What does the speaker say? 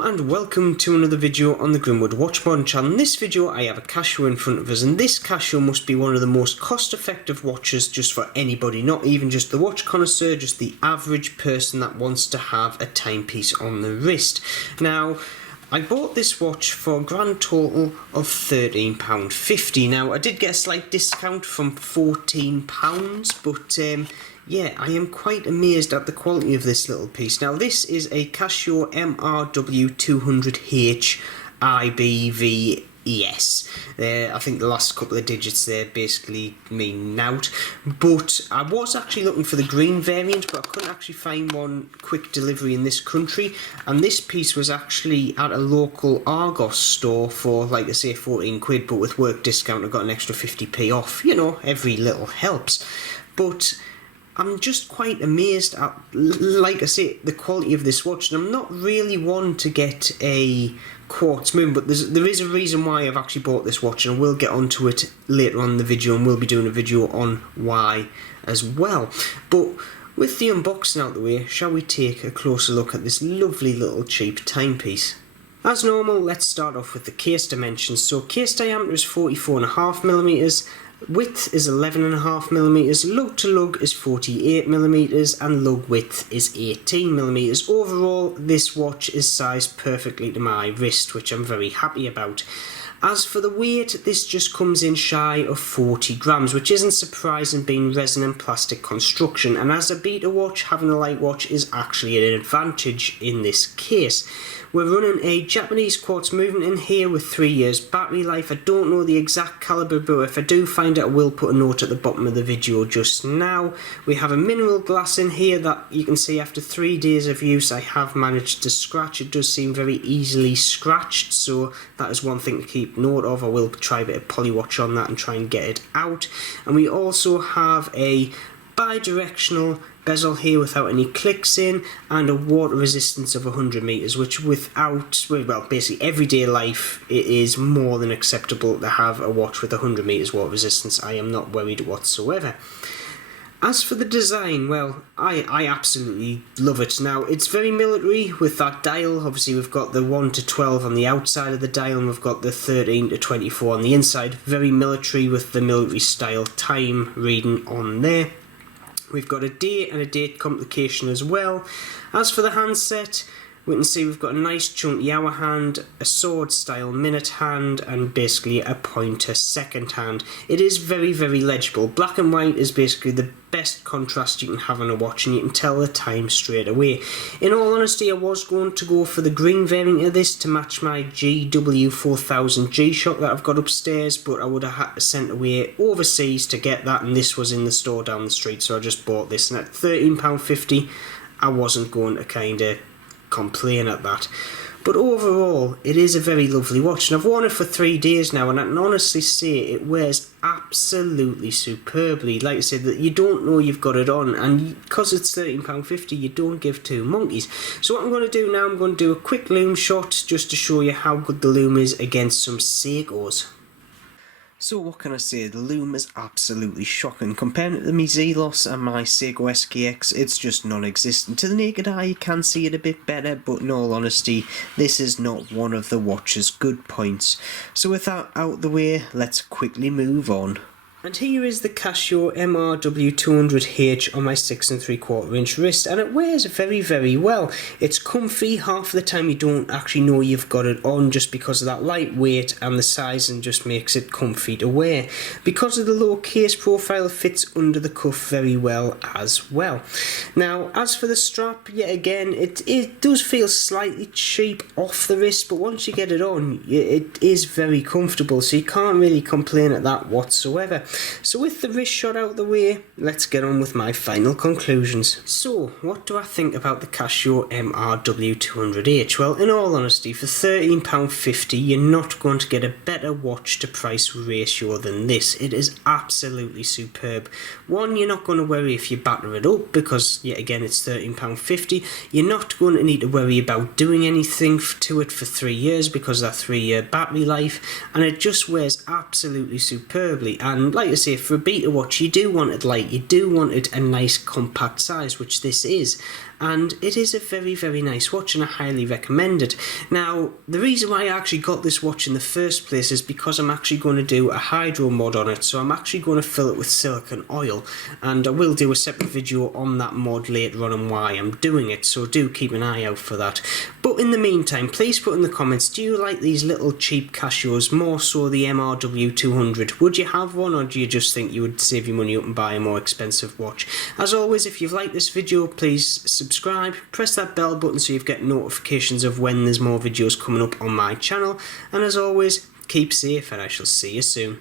Hello and welcome to another video on the Grimwood Watch Modern channel. In this video I have a Casio in front of us, and this Casio must be one of the most cost effective watches just for anybody, not even just the watch connoisseur, just the average person that wants to have a timepiece on the wrist. Now I bought this watch for a grand total of £13.50. Now I did get a slight discount from £14, but yeah, I am quite amazed at the quality of this little piece. Now this is a Casio MRW-200H IBVES. I think the last couple of digits there basically mean nout. But I was actually looking for the green variant, but I couldn't actually find one quick delivery in this country. And this piece was actually at a local Argos store for, like I say, 14 quid, but with work discount I got an extra 50p off. You know, every little helps. But I'm just quite amazed at, like I say, the quality of this watch. And I'm not really one to get a Quartz Moon, but there is a reason why I've actually bought this watch, and I will get onto it later on in the video, and we'll be doing a video on why as well. But with the unboxing out the way, shall we take a closer look at this lovely little cheap timepiece? As normal, let's start off with the case dimensions. So case diameter is 44.5mm, width is 11.5mm, lug to lug is 48mm, and lug width is 18mm. Overall, this watch is sized perfectly to my wrist, which I'm very happy about. As for the weight, this just comes in shy of 40 grams, which isn't surprising being resin and plastic construction, and as a beta watch, having a light watch is actually an advantage in this case. We're running a Japanese quartz movement in here with 3 years battery life. I don't know the exact calibre, but if I do find it I will put a note at the bottom of the video just now. We have a mineral glass in here that you can see after 3 days of use I have managed to scratch. It does seem very easily scratched, so that is one thing to keep note of. I will try a bit of polywatch on that and try and get it out. And we also have a bi-directional bezel here without any clicks in, and a water resistance of 100 meters, which without, well, basically everyday life, it is more than acceptable to have a watch with 100 meters water resistance. I am not worried whatsoever. As for the design, well, I absolutely love it. Now, it's very military with that dial. Obviously, we've got the 1 to 12 on the outside of the dial, and we've got the 13 to 24 on the inside. Very military with the military style time reading on there. We've got a date and a date complication as well. As for the handset, we can see we've got a nice chunky hour hand, a sword style minute hand, and basically a pointer second hand. It is very, very legible. Black and white is basically the best contrast you can have on a watch, and you can tell the time straight away. In all honesty, I was going to go for the green variant of this to match my GW4000 G-Shock that I've got upstairs, but I would have had to send away overseas to get that, and this was in the store down the street, so I just bought this. And at £13.50 I wasn't going to kind of complain at that. But overall, it is a very lovely watch, and I've worn it for 3 days now, and I can honestly say it wears absolutely superbly. Like I said, that you don't know you've got it on, and because it's £13.50 you don't give two monkeys. So what I'm going to do now, I'm going to do a quick Lume shot just to show you how good the Lume is against some Seikos. So what can I say, the Lume is absolutely shocking. Comparing it to my Zelos and my Seiko SKX, it's just non-existent. To the naked eye you can see it a bit better, but in all honesty, this is not one of the watch's good points. So with that out the way, let's quickly move on. And here is the Casio MRW-200H on my 6 3/4 inch wrist, and it wears very, very well. It's comfy. Half the time you don't actually know you've got it on just because of that lightweight, and the sizing just makes it comfy to wear. Because of the low case profile, it fits under the cuff very well as well. Now, as for the strap, yet again, it does feel slightly cheap off the wrist, but once you get it on, it is very comfortable, so you can't really complain at that whatsoever. So with the wrist shot out the way, let's get on with my final conclusions. So, what do I think about the Casio MRW-200H? Well, in all honesty, for £13.50 you're not going to get a better watch to price ratio than this. It is absolutely superb. One, you're not going to worry if you batter it up, because yet again it's £13.50. You're not going to need to worry about doing anything to it for 3 years because of that 3 year battery life, and it just wears absolutely superbly. And like I say, for a beta watch, you do want it light, you do want it a nice compact size, which this is. And it is a very, very nice watch, and I highly recommend it. Now, the reason why I actually got this watch in the first place is because I'm actually going to do a hydro mod on it. So I'm actually going to fill it with silicone oil, and I will do a separate video on that mod later on and why I'm doing it, so do keep an eye out for that. But in the meantime, please put in the comments, do you like these little cheap Casios, more so the MRW-200? Would you have one, or do you just think you would save your money up and buy a more expensive watch? As always, if you've liked this video, please subscribe, press that bell button so you get notifications of when there's more videos coming up on my channel, and as always, keep safe and I shall see you soon.